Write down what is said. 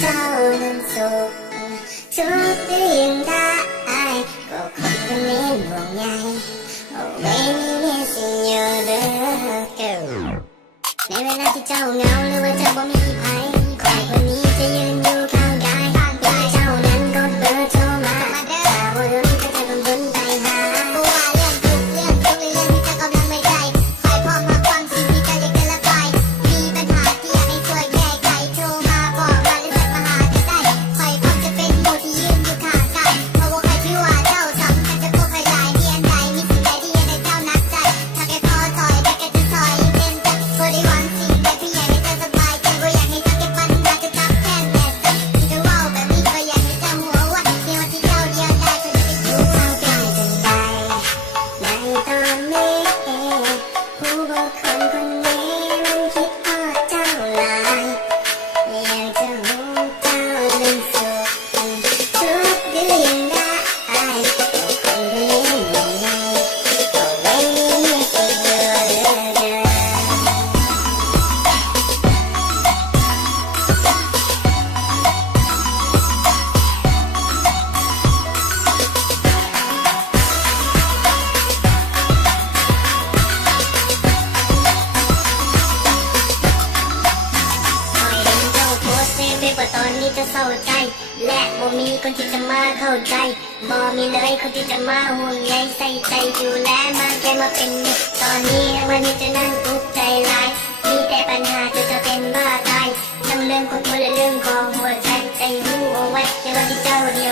เจ้านั้นสุขทุกข์หรือยังได้ก็คนนี้ห่วงใย Oh baby missing you the girl ในเวลาที่เจ้าเหงาหรือว่าเจ้าบ่มีใครใครคนนี้จะยืนอยู่ข้างกายเพื่อเจ้านั้นกดเบอร์โทรมาถ้าว่าเรื่องที่เธอกำลังไปหาเพราะว่าเรื่องทุกเรื่องทุกเรื่องที่เธอกำลังไม่ได้คอยพร้อมมาฟังสิ่งที่เธออยากจะระบายมีปัญหาที่อยากให้ช่วยแก้ไขโทรมาบอกมาหรือทักมาหาก็ได้คอยพร้อมจะเป็นหมู่ที่ยืนอยู่ข้างกายเพราะว่าใครที่ว่าเจ้าสำคัญจะพบใครหลายเรียนใดมีสิ่งใดที่ยังให้เจ้านักใจถ้าแค่พอถอยได้ก็จะถอยเต็มใจบ่ได้หวังสิ่งใดเพียงอยากให้เธอสบายใจบ่อยากให้เธอเก็บปัญหาจะทับแทนแต่ที่จะว่าแบบนี้ก็อยากให้เธอหัวว่าเพียงวันที่เจ้าเดียวได้เธอจะไปอยู่ข้างกายจนได้ในตอนนี้ผู้บุคคลคนนี้มันคิดทอดเจ้าหลายอยากจะรู้เจ้าลึกสุดทุกข์หรือยังได้คนนี้ห่วงใย Oh baby missing you the girl ว่าตอนนี้จะเศร้าใจและบ่มีคนที่จะมาเข้าใจบ่มีเลยคนที่จะมาห่วงใยใส่ใจดูแลมาแค่มาเป็นมิตรตอนนี้วันนี้จะนั่งทุกข์ใจลายมีแต่ปัญหาจะเป็นบ้าตายทั้งเรื่องของตัวและเรื่องของหัวใจใจรู้เอาไว้ในวันที่เจ้าเดี